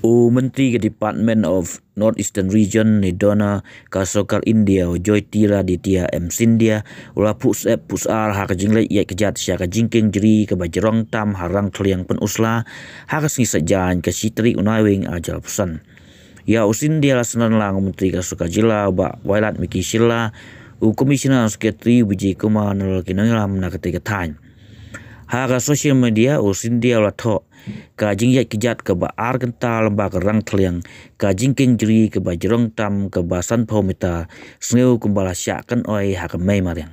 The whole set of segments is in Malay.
Menteri ke Department of Northeastern Region ni Dona Kasokar India Joytira Ditya M Sindhya ula pusar ha ka jingle ya kejat sya ka jingking jeri ke bajrong tam harang kliang pen usla ha ka singi sajan ke sitri unawing ajal pesan ya Sindhya lasanan lang Menteri Kasokar Jila ba wailat miki sila Komisioner Sekretari Biji Kumar nol kinanglam na ketika time Hara sosial media Sindhya ula tho ka jingyat kejat ke ba ar kental ba ke rang kliang ka jingking jeri ke bajrong tam ke basan pomita sneu kumbala syakan oi ha ke mai mariang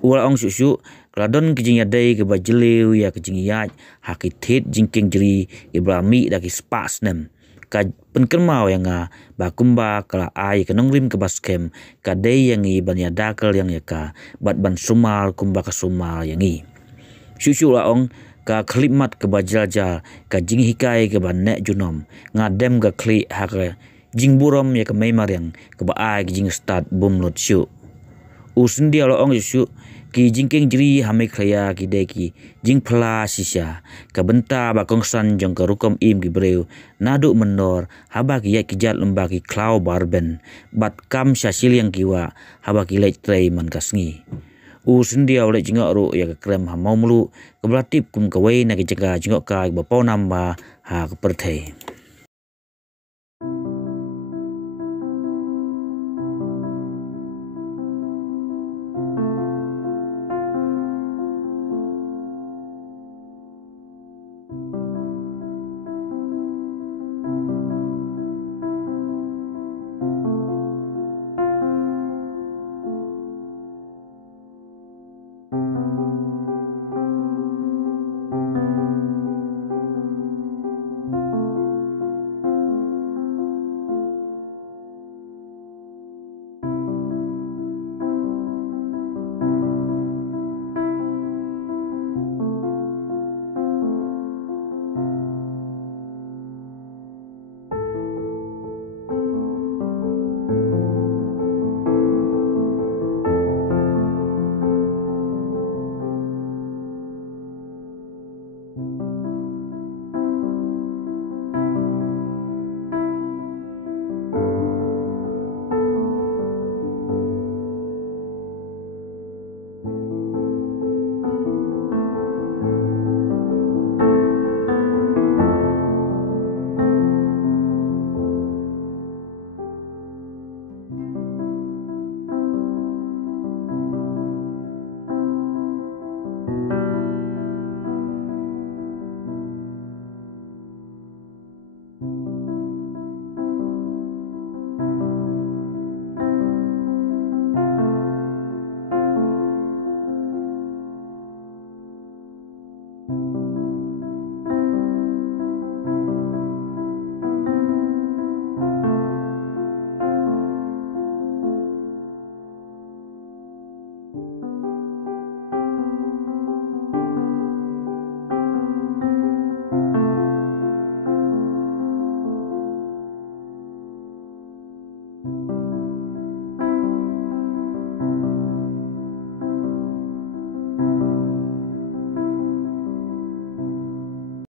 ula ong susu kladon ke jingyat dai ke bajleu ya ke jingyat ha ke thet jingking jeri ibrami da ke spas nem ka penkermau yang ba kumba kala ai ke nongrim ke baskem ka dai yang i ban ya dakal yang ya ka bat ban sumal kumba ka sumal yang i susu laong ka klimat ke bajal-jal ka jing hikai ke ban nek junom ngadem ga kli ha ke jing burom ya ke mai mariang ke ba ai jing start bum lot syu Sindhya laong susu ki jingking jeri hame khaya ki deki jing phla sisya ka benta ba kongsan jong ka rukom im ki breu nadu menor haba ki yak kijat lemba ki klau barben bat kam syasil yang kiwa haba ki lek trei man kasngi Sindhya oleh jingok ro ya ke krem ha mau mulu ke belatip kum kawai na ke jaga jingok ka ba pau namba ha ke perthai